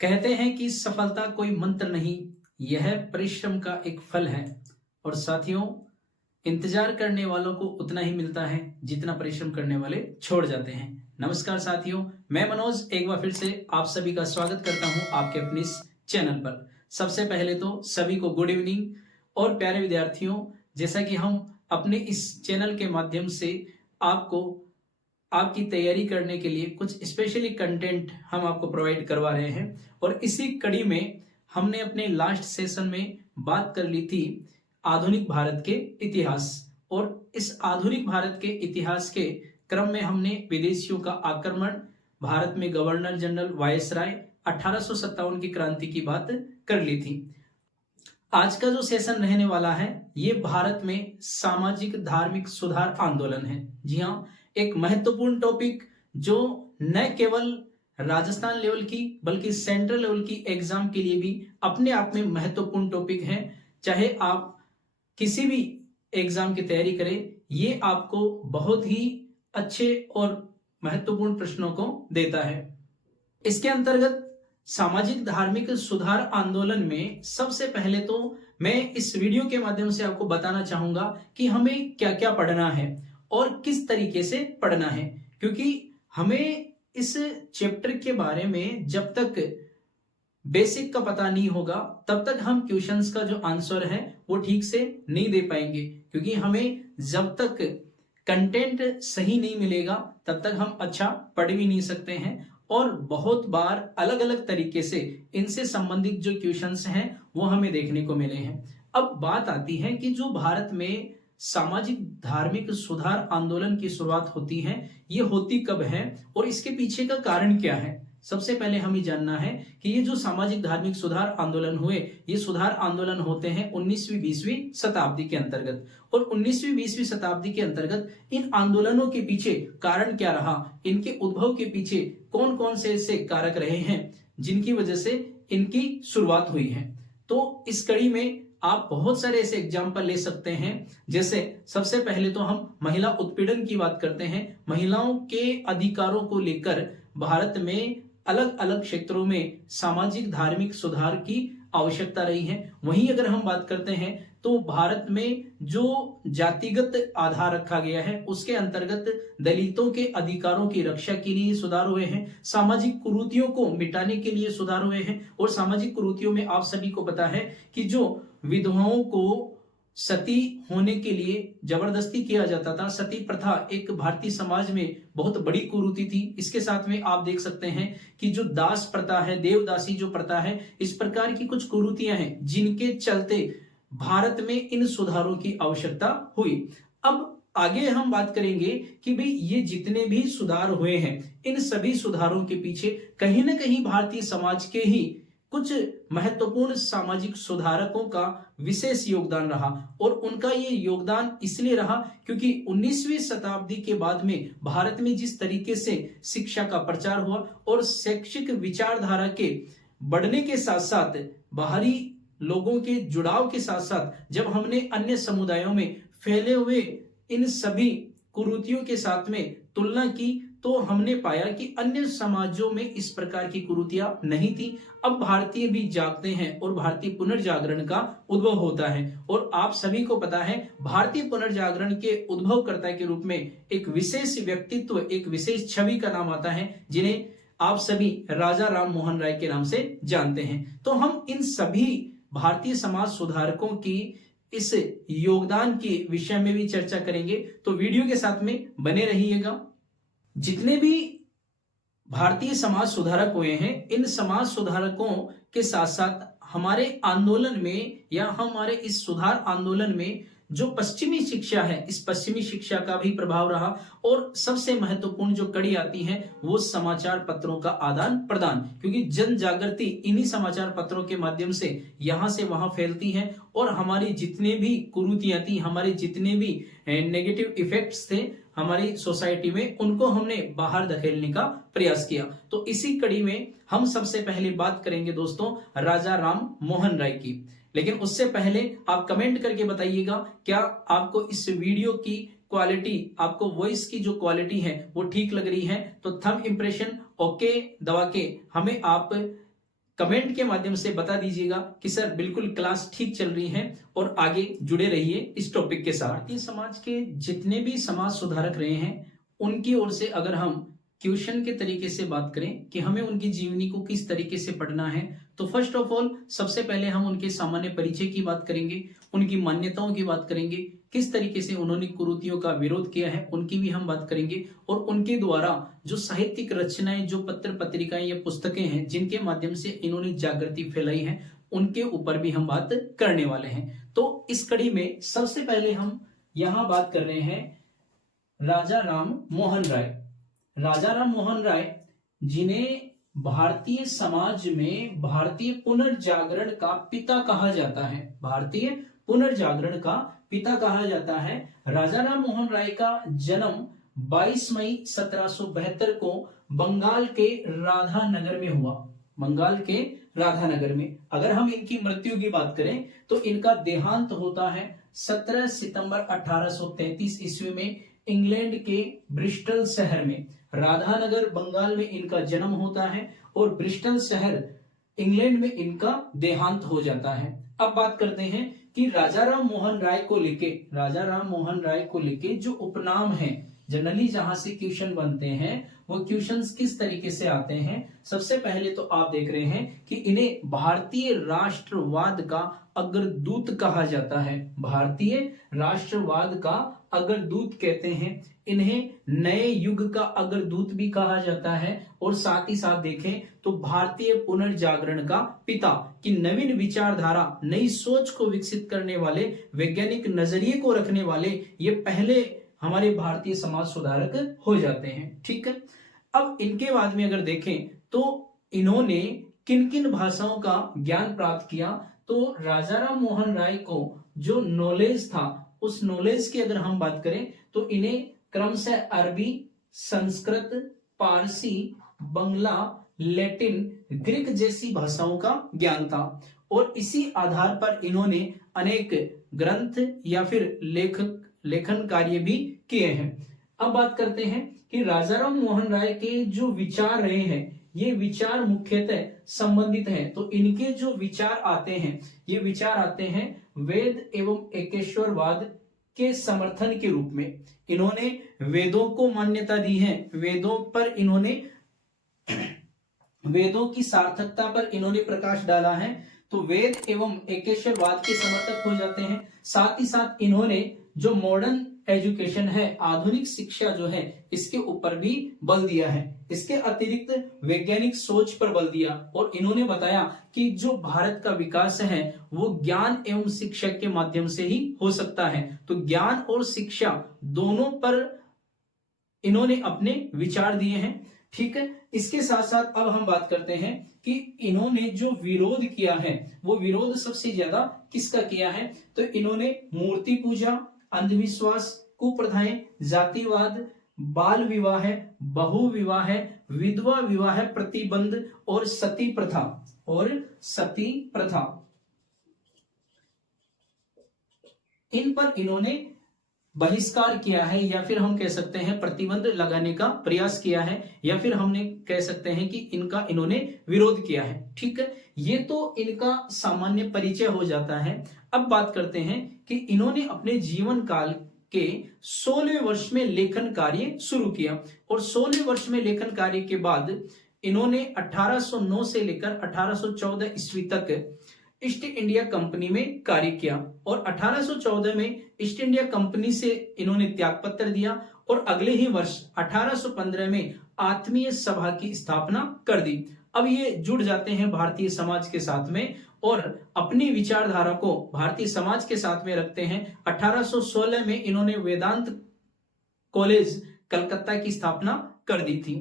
कहते हैं कि सफलता कोई मंत्र नहीं, यह परिश्रम का एक फल है। और साथियों, इंतजार करने वालों को उतना ही मिलता है जितना परिश्रम करने वाले छोड़ जाते हैं। नमस्कार साथियों, मैं मनोज एक बार फिर से आप सभी का स्वागत करता हूं आपके अपने इस चैनल पर। सबसे पहले तो सभी को गुड इवनिंग। और प्यारे विद्यार्थियों, जैसा कि हम अपने इस चैनल के माध्यम से आपको आपकी तैयारी करने के लिए कुछ स्पेशली कंटेंट हम आपको प्रोवाइड करवा रहे हैं, और इसी कड़ी में हमने अपने लास्ट सेशन में बात कर ली थी आधुनिक भारत के इतिहास। और इस आधुनिक भारत के इतिहास के क्रम में हमने विदेशियों का आक्रमण, भारत में गवर्नर जनरल वायसराय, 1857 की क्रांति की बात कर ली थी। आज का जो सेशन रहने वाला है ये भारत में सामाजिक धार्मिक सुधार आंदोलन है। जी हाँ, एक महत्वपूर्ण टॉपिक जो न केवल राजस्थान लेवल की बल्कि सेंट्रल लेवल की एग्जाम के लिए भी अपने आप में महत्वपूर्ण टॉपिक है। चाहे आप किसी भी एग्जाम की तैयारी करें, ये आपको बहुत ही अच्छे और महत्वपूर्ण प्रश्नों को देता है। इसके अंतर्गत सामाजिक धार्मिक सुधार आंदोलन में सबसे पहले तो मैं इस वीडियो के माध्यम से आपको बताना चाहूंगा कि हमें क्या क्या पढ़ना है और किस तरीके से पढ़ना है, क्योंकि हमें इस चैप्टर के बारे में जब तक बेसिक का पता नहीं होगा तब तक हम क्वेश्चंस का जो आंसर है वो ठीक से नहीं दे पाएंगे, क्योंकि हमें जब तक कंटेंट सही नहीं मिलेगा तब तक हम अच्छा पढ़ भी नहीं सकते हैं। और बहुत बार अलग अलग तरीके से इनसे संबंधित जो क्वेश्चंस हैं वो हमें देखने को मिले हैं। अब बात आती है कि जो भारत में सामाजिक धार्मिक सुधार आंदोलन की शुरुआत होती है, ये होती कब है और इसके पीछे का कारण क्या है। सबसे पहले हमें जानना है कि ये जो सामाजिक धार्मिक सुधार आंदोलन हुए, ये सुधार आंदोलन होते हैं 19वीं 20वीं शताब्दी के अंतर्गत। और 19वीं 20वीं शताब्दी के अंतर्गत इन आंदोलनों के पीछे कारण क्या रहा, इनके उद्भव के पीछे कौन कौन से ऐसे कारक रहे हैं जिनकी वजह से इनकी शुरुआत हुई है। तो इस कड़ी में आप बहुत सारे ऐसे एग्जाम्पल ले सकते हैं। जैसे सबसे पहले तो हम महिला उत्पीड़न की बात करते हैं। महिलाओं के अधिकारों को लेकर भारत में अलग अलग क्षेत्रों में सामाजिक धार्मिक सुधार की आवश्यकता रही है। वहीं अगर हम बात करते हैं तो भारत में जो जातिगत आधार रखा गया है उसके अंतर्गत दलितों के अधिकारों की रक्षा के लिए सुधार हुए हैं, सामाजिक कुरीतियों को मिटाने के लिए सुधार हुए हैं। और सामाजिक कुरीतियों में आप सभी को पता है कि जो विधवाओं को सती होने के लिए जबरदस्ती किया जाता था, सती प्रथा एक भारतीय समाज में बहुत बड़ी कुरीति थी। इसके साथ में आप देख सकते हैं कि जो दास प्रथा है, देवदासी जो प्रथा है, इस प्रकार की कुछ कुरीतियां हैं जिनके चलते भारत में इन सुधारों की आवश्यकता हुई। अब आगे हम बात करेंगे कि भाई ये जितने भी सुधार हुए हैं, इन सभी सुधारों के पीछे कहीं ना कहीं भारतीय समाज के ही कुछ महत्वपूर्ण सामाजिक सुधारकों का विशेष योगदान रहा। और उनका ये योगदान इसलिए रहा क्योंकि 19वीं शताब्दी के बाद में भारत में जिस तरीके से शिक्षा का प्रचार हुआ और शैक्षिक विचारधारा के बढ़ने के साथ साथ बाहरी लोगों के जुड़ाव के साथ साथ जब हमने अन्य समुदायों में फैले हुए इन सभी कुरीतियों के साथ में तुलना की तो हमने पाया कि अन्य समाजों में इस प्रकार की कुरीतियां नहीं थी। अब भारतीय भी जागते हैं और भारतीय पुनर्जागरण का उद्भव होता है। और आप सभी को पता है भारतीय पुनर्जागरण के उद्भवकर्ता के रूप में एक विशेष व्यक्तित्व, एक विशेष छवि का नाम आता है, जिन्हें आप सभी राजा राम मोहन राय के नाम से जानते हैं। तो हम इन सभी भारतीय समाज सुधारकों की इस योगदान के विषय में भी चर्चा करेंगे, तो वीडियो के साथ में बने रहिएगा। जितने भी भारतीय समाज सुधारक हुए हैं, इन समाज सुधारकों के साथ साथ हमारे आंदोलन में या हमारे इस सुधार आंदोलन में जो पश्चिमी शिक्षा है, इस पश्चिमी शिक्षा का भी प्रभाव रहा। और सबसे महत्वपूर्ण जो कड़ी आती है वो समाचार पत्रों का आदान प्रदान, क्योंकि जन जागृति इन्हीं समाचार पत्रों के माध्यम से यहां से वहां फैलती है। और हमारी जितने भी कुरीतियां थी, हमारे जितने भी नेगेटिव इफेक्ट्स थे हमारी सोसाइटी में, उनको हमने बाहर धकेलने का प्रयास किया। तो इसी कड़ी में हम सबसे पहले बात करेंगे दोस्तों राजा राम मोहन राय की। लेकिन उससे पहले आप कमेंट करके बताइएगा क्या आपको इस वीडियो की क्वालिटी, आपको वॉइस की जो क्वालिटी है वो ठीक लग रही है। तो थंब इंप्रेशन ओके दबा के हमें आप कमेंट के माध्यम से बता दीजिएगा कि सर बिल्कुल क्लास ठीक चल रही है और आगे जुड़े रहिए इस टॉपिक के साथ। भारतीय समाज के जितने भी समाज सुधारक रहे हैं उनकी ओर से अगर हम क्वेश्चन के तरीके से बात करें कि हमें उनकी जीवनी को किस तरीके से पढ़ना है, तो फर्स्ट ऑफ ऑल सबसे पहले हम उनके सामान्य परिचय की बात करेंगे, उनकी मान्यताओं की बात करेंगे, किस तरीके से उन्होंने कुरीतियों का विरोध किया है उनकी भी हम बात करेंगे, और उनके द्वारा जो साहित्यिक रचनाएं, जो पत्र पत्रिकाएं या पुस्तकें हैं जिनके माध्यम से इन्होंने जागृति फैलाई है उनके ऊपर भी हम बात करने वाले हैं। तो इस कड़ी में सबसे पहले हम यहाँ बात कर रहे हैं राजा राम मोहन राय। राजा राम मोहन राय जिन्हें भारतीय समाज में भारतीय पुनर्जागरण का पिता कहा जाता है, भारतीय पुनर्जागरण का पिता कहा जाता है। राजा राम मोहन राय का जन्म 22 मई 1772 को बंगाल के राधानगर में हुआ, बंगाल के राधानगर में। अगर हम इनकी मृत्यु की बात करें तो इनका देहांत होता है 17 सितंबर 1833 ईस्वी में इंग्लैंड के ब्रिस्टल शहर में। राधानगर बंगाल में इनका जन्म होता है और ब्रिस्टल शहर इंग्लैंड में इनका देहांत हो जाता है। अब बात करते हैं कि राजा राम मोहन राय को लेके जो उपनाम है, जनरली जहां से क्वेश्चन बनते हैं वो क्वेश्चंस किस तरीके से आते हैं। सबसे पहले तो आप देख रहे हैं कि इन्हें भारतीय राष्ट्रवाद का अग्रदूत कहा जाता है, भारतीय राष्ट्रवाद का अग्रदूत कहते हैं इन्हें, नए युग का अग्रदूत भी कहा जाता है, और साथ ही साथ देखें तो भारतीय पुनर्जागरण का पिता की नवीन विचारधारा, नई सोच को विकसित करने वाले, वैज्ञानिक नजरिए को रखने वाले ये पहले हमारे भारतीय समाज सुधारक हो जाते हैं। ठीक है, अब इनके बाद में अगर देखें तो इन्होंने किन किन भाषाओं का ज्ञान प्राप्त किया, तो राजा राम मोहन राय को जो नॉलेज था उस नॉलेज की अगर हम बात करें तो इन्हें क्रमशः अरबी, संस्कृत, पारसी, बंगला, लैटिन, ग्रीक जैसी भाषाओं का ज्ञान था, और इसी आधार पर इन्होंने अनेक ग्रंथ या फिर लेखन कार्य भी किए हैं। अब बात करते हैं कि राजा राम मोहन राय के जो विचार रहे हैं ये विचार मुख्यतः संबंधित हैं, तो इनके जो विचार आते हैं ये विचार आते हैं वेद एवं एकेश्वरवाद के समर्थन के रूप में। इन्होंने वेदों को मान्यता दी है, वेदों पर इन्होंने वेदों की सार्थकता पर इन्होंने प्रकाश डाला है, तो वेद एवं एकेश्वरवाद के समर्थक हो जाते हैं। साथ ही साथ इन्होंने जो मॉडर्न एजुकेशन है, आधुनिक शिक्षा जो है, इसके ऊपर भी बल दिया है। इसके अतिरिक्त वैज्ञानिक सोच पर बल दिया, और इन्होंने बताया कि जो भारत का विकास है वो ज्ञान एवं शिक्षा के माध्यम से ही हो सकता है। तो ज्ञान और शिक्षा दोनों पर इन्होंने अपने विचार दिए हैं। ठीक है, इसके साथ साथ अब हम बात करते हैं कि इन्होंने जो विरोध किया है वो विरोध सबसे ज्यादा किसका किया है, तो इन्होंने मूर्ति पूजा, अंधविश्वास, कुप्रथाएं, जातिवाद, बाल विवाह, बहु विवाह, विधवा विवाह प्रतिबंध और सती प्रथा इन पर इन्होंने बहिष्कार किया है, या फिर हम कह सकते हैं प्रतिबंध लगाने का प्रयास किया है, या फिर हमने कह सकते हैं कि इन्होंने विरोध किया है। ठीक है, ये तो इनका सामान्य परिचय हो जाता है। अब बात करते हैं कि इन्होंने अपने जीवन काल के 16वें वर्ष में लेखन कार्य शुरू किया, और 16वें वर्ष में लेखन कार्य के बाद इन्होंने 1809 से लेकर 1814 ईस्वी तक ईस्ट इंडिया कंपनी में कार्य किया, और 1814 में ईस्ट इंडिया कंपनी से इन्होंने त्याग पत्र दिया, और अगले ही वर्ष 1815 में आत्मीय सभा की स्थापना कर दी। अब ये जुड़ जाते हैं भारतीय समाज के साथ में और अपनी विचारधारा को भारतीय समाज के साथ में रखते हैं। 1816 में इन्होंने वेदांत कॉलेज कलकत्ता की स्थापना कर दी थी।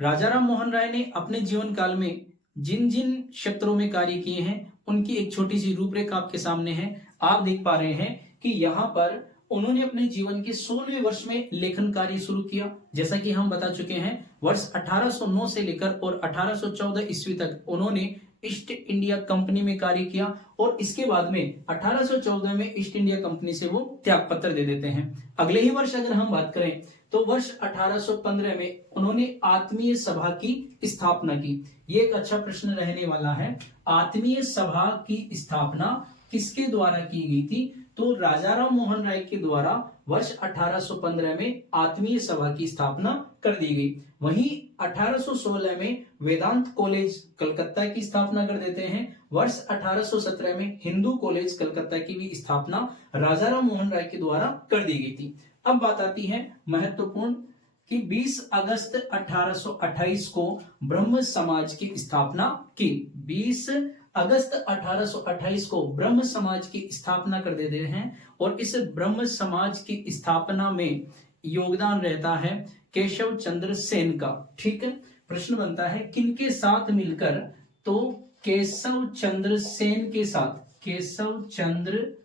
राजा राम मोहन राय ने अपने जीवन काल में जिन जिन क्षेत्रों में कार्य किए हैं उनकी एक छोटी सी रूपरेखा आपके सामने है। आप देख पा रहे हैं कि यहाँ पर उन्होंने अपने जीवन के 16वें वर्ष में लेखन कार्य शुरू किया। जैसा कि हम बता चुके हैं, वर्ष 1809 से लेकर और 1814 ईस्वी तक उन्होंने ईस्ट इंडिया कंपनी में कार्य किया, और इसके बाद में 1814 में ईस्ट इंडिया कंपनी से वो त्याग पत्र दे देते हैं। अगले ही वर्ष अगर हम बात करें तो वर्ष 1815 में उन्होंने आत्मीय सभा की स्थापना की। ये एक अच्छा प्रश्न रहने वाला है। आत्मीय सभा की स्थापना किसके द्वारा की गई थी? तो राजा राम मोहन राय के द्वारा वर्ष 1815 में आत्मीय सभा की स्थापना कर दी गई। वहीं 1816 में वेदांत कॉलेज कलकत्ता की स्थापना कर देते हैं। वर्ष 1817 में हिंदू कॉलेज कलकत्ता की भी स्थापना राजा राम मोहन राय के द्वारा कर दी गई थी। अब बात आती है महत्वपूर्ण कि 20 अगस्त 1828 को ब्रह्म समाज की स्थापना की। 20 अगस्त 1828 को ब्रह्म समाज की स्थापना कर देते हैं और इस ब्रह्म समाज की स्थापना में योगदान रहता है केशव चंद्र सेन का। ठीक है, प्रश्न बनता है किनके साथ मिलकर? तो केशव चंद्र सेन के साथ, केशव चंद्र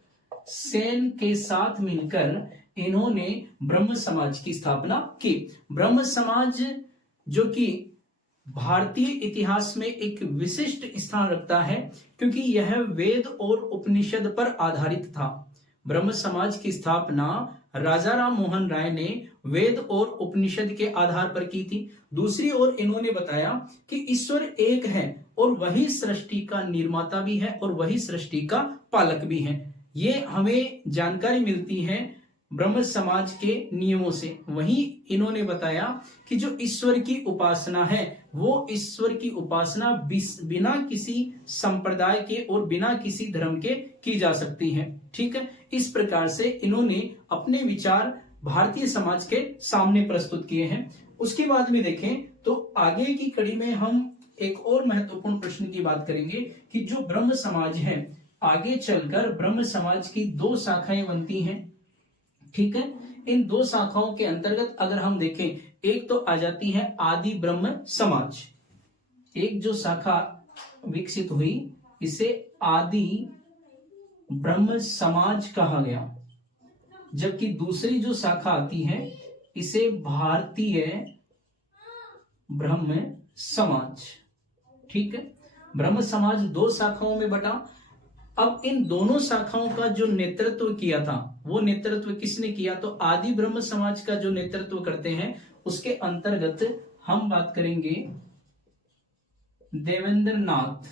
सेन के साथ मिलकर इन्होंने ब्रह्म समाज की स्थापना की। ब्रह्म समाज जो कि भारतीय इतिहास में एक विशिष्ट स्थान रखता है क्योंकि यह वेद और उपनिषद पर आधारित था। ब्रह्म समाज की स्थापना राजा राम मोहन राय ने वेद और उपनिषद के आधार पर की थी। दूसरी ओर इन्होंने बताया कि ईश्वर एक है और वही सृष्टि का निर्माता भी है और वही सृष्टि का पालक भी है। ये हमें जानकारी मिलती है ब्रह्म समाज के नियमों से। वहीं इन्होंने बताया कि जो ईश्वर की उपासना है वो ईश्वर की उपासना बिना किसी संप्रदाय के और बिना किसी धर्म के की जा सकती है। ठीक है, इस प्रकार से इन्होंने अपने विचार भारतीय समाज के सामने प्रस्तुत किए हैं। उसके बाद में देखें तो आगे की कड़ी में हम एक और महत्वपूर्ण प्रश्न की बात करेंगे कि जो ब्रह्म समाज है, आगे चलकर ब्रह्म समाज की 2 शाखाएं बनती हैं। ठीक है, इन 2 शाखाओं के अंतर्गत अगर हम देखें, एक तो आ जाती है आदि ब्रह्म समाज। एक जो शाखा विकसित हुई इसे आदि ब्रह्म समाज कहा गया, जबकि दूसरी जो शाखा आती है इसे भारतीय ब्रह्म समाज। ठीक है, ब्रह्म समाज 2 शाखाओं में बटा। अब इन दोनों शाखाओं का जो नेतृत्व किया था वो नेतृत्व किसने किया? तो आदि ब्रह्म समाज का जो नेतृत्व करते हैं उसके अंतर्गत हम बात करेंगे देवेंद्र नाथ।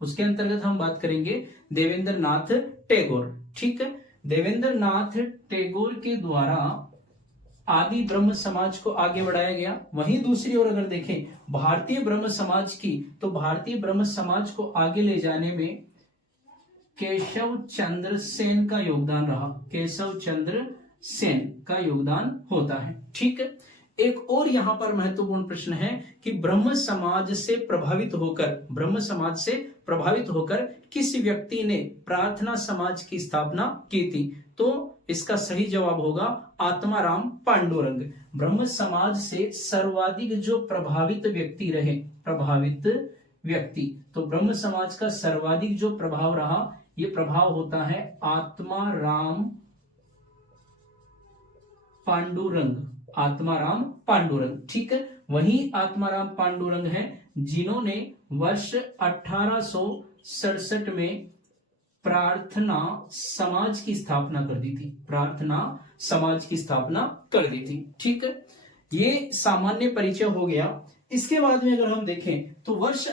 उसके अंतर्गत हम बात करेंगे देवेंद्र नाथ टैगोर। ठीक है, देवेंद्र नाथ टैगोर के द्वारा आदि ब्रह्म समाज को आगे बढ़ाया गया। वहीं दूसरी ओर अगर देखें भारतीय ब्रह्म समाज की, तो भारतीय ब्रह्म समाज को आगे ले जाने में केशव चंद्र सेन का योगदान रहा। केशव चंद्र सेन का योगदान होता है। ठीक है, एक और यहां पर महत्वपूर्ण प्रश्न है कि ब्रह्म समाज से प्रभावित होकर किस व्यक्ति ने प्रार्थना समाज की स्थापना की थी? तो इसका सही जवाब होगा आत्माराम पांडुरंग। ब्रह्म समाज से सर्वाधिक जो प्रभावित व्यक्ति रहे, तो ब्रह्म समाज का सर्वाधिक जो प्रभाव रहा, ये प्रभाव होता है आत्माराम पांडुरंग। ठीक है, वही आत्माराम पांडुरंग है जिन्होंने वर्ष 1867 में प्रार्थना समाज की स्थापना कर दी थी। ठीक है, ये सामान्य परिचय हो गया। इसके बाद में अगर हम देखें तो वर्ष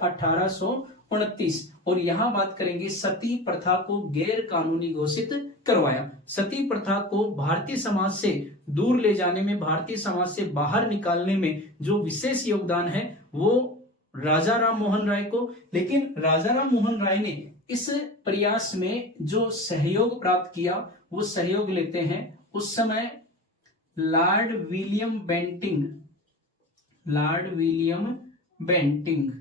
1829 और यहां बात करेंगे सती प्रथा को गैर कानूनी घोषित करवाया। सती प्रथा को भारतीय समाज से दूर ले जाने में, भारतीय समाज से बाहर निकालने में जो विशेष योगदान है वो राजा राम मोहन राय को। लेकिन राजा राम मोहन राय ने इस प्रयास में जो सहयोग प्राप्त किया वो सहयोग लेते हैं उस समय लॉर्ड विलियम बेंटिंग।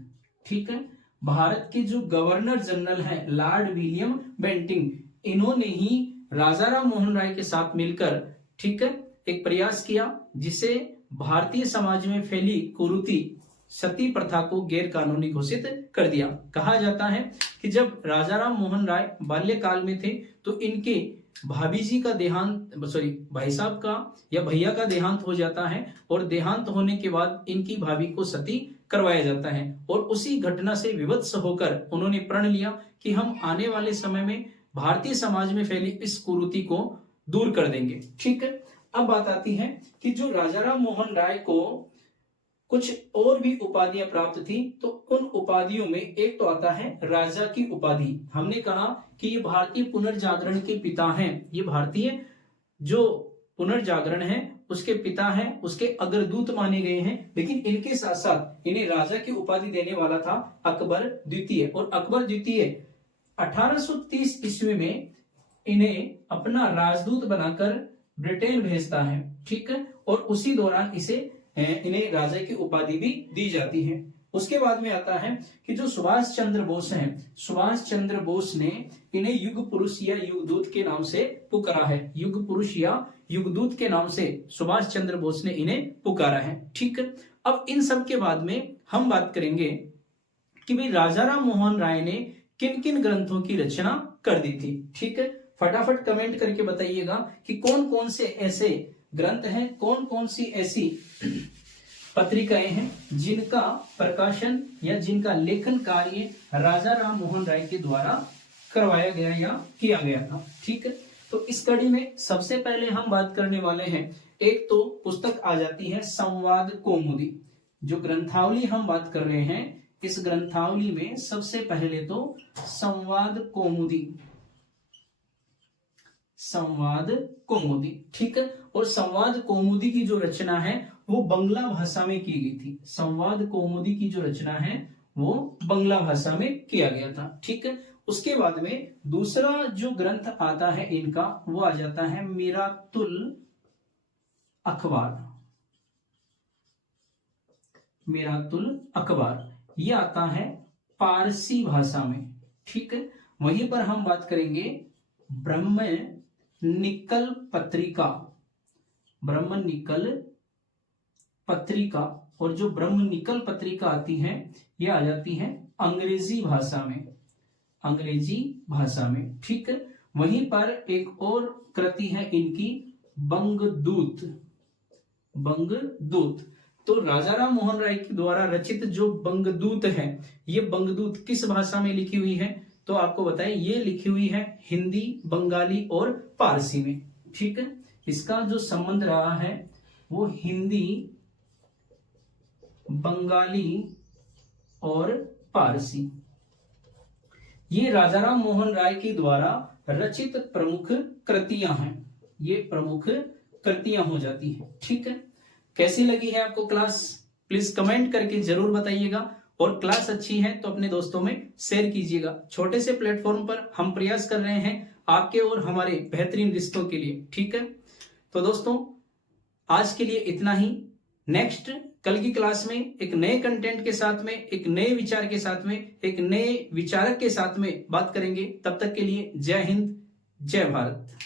ठीक है, भारत के जो गवर्नर जनरल हैं लॉर्ड विलियम बेंटिंग, इन्होंने ही राजा राम मोहन राय के साथ मिलकर, ठीक है, एक प्रयास किया जिसे भारतीय समाज में फैली कुरीति सती प्रथा को गैर कानूनी घोषित कर दिया। कहा जाता है कि जब राजा राम मोहन राय बाल्यकाल में थे तो इनके भाई साहब का या भैया का देहांत हो जाता है और देहांत होने के बाद इनकी भाभी को सती करवाया जाता है और उसी घटना से विवश होकर उन्होंने प्रण लिया कि हम आने वाले समय में भारतीय समाज में फैली इस कुरीति को दूर कर देंगे। ठीक है, अब बात आती है कि जो राजा राम मोहन राय को कुछ और भी उपाधियां प्राप्त थी, तो उन उपाधियों में एक तो आता है राजा की उपाधि। हमने कहा कि ये भारतीय पुनर्जागरण के पिता हैं, ये भारतीय जो पुनर्जागरण है उसके पिता हैं, उसके अग्रदूत माने गए हैं। लेकिन इनके साथ साथ इन्हें राजा की उपाधि देने वाला था अकबर द्वितीय, और अकबर द्वितीय 1830 ईस्वी में इन्हें अपना राजदूत बनाकर ब्रिटेन भेजता है, ठीक है, और उसी दौरान इन्हें राजा की उपाधि भी दी जाती है। उसके बाद में आता है कि जो सुभाष चंद्र बोस हैं, सुभाष चंद्र बोस ने इन्हें युग पुरुष या युगदूत के नाम से पुकारा है, युग पुरुष या युगदूत के नाम से सुभाष चंद्र बोस ने इन्हें पुकारा है, ठीक है। अब इन सब के बाद में हम बात करेंगे कि भाई राजा राम मोहन राय ने किन किन ग्रंथों की रचना कर दी थी, ठीक है। फटाफट कमेंट करके बताइएगा कि कौन कौन से ऐसे ग्रंथ हैं, कौन कौन सी ऐसी पत्रिकाएं हैं जिनका प्रकाशन या जिनका लेखन कार्य राजा राम मोहन राय के द्वारा करवाया गया या किया गया था, ठीक है। तो इस कड़ी में सबसे पहले हम बात करने वाले हैं, एक तो पुस्तक आ जाती है संवाद कौमुदी। जो ग्रंथावली हम बात कर रहे हैं, इस ग्रंथावली में सबसे पहले तो संवाद कौमुदी, संवाद कौमुदी, ठीक है। और संवाद कौमुदी की जो रचना है वो बंगला भाषा में की गई थी। संवाद कौमुदी की जो रचना है वो बंगला भाषा में किया गया था, ठीक है। उसके बाद में दूसरा जो ग्रंथ आता है इनका, वो आ जाता है मिरातुल अखबार, मिरातुल अखबार। ये आता है पारसी भाषा में, ठीक है। वहीं पर हम बात करेंगे ब्रह्मनिकल पत्रिका, ब्रह्मनिकल पत्रिका। और जो ब्रह्मनिकल पत्रिका आती है ये आ जाती है अंग्रेजी भाषा में, अंग्रेजी भाषा में, ठीक है। वहीं पर एक और कृति है इनकी बंगदूत, बंगदूत। तो राजा राम मोहन राय के द्वारा रचित जो बंगदूत है, ये बंगदूत किस भाषा में लिखी हुई है, तो आपको बताएं ये लिखी हुई है हिंदी, बंगाली और पारसी में, ठीक है। इसका जो संबंध रहा है वो हिंदी, बंगाली और पारसी। ये राजा राम मोहन राय के द्वारा रचित प्रमुख कृतियां हैं, ये प्रमुख कृतियां हो जाती हैं, ठीक है। कैसी लगी है आपको क्लास, प्लीज कमेंट करके जरूर बताइएगा, और क्लास अच्छी है तो अपने दोस्तों में शेयर कीजिएगा। छोटे से प्लेटफॉर्म पर हम प्रयास कर रहे हैं आपके और हमारे बेहतरीन रिश्तों के लिए, ठीक है। तो दोस्तों आज के लिए इतना ही। नेक्स्ट कल की क्लास में एक नए कंटेंट के साथ में, एक नए विचार के साथ में, एक नए विचारक के साथ में बात करेंगे। तब तक के लिए जय हिंद, जय भारत।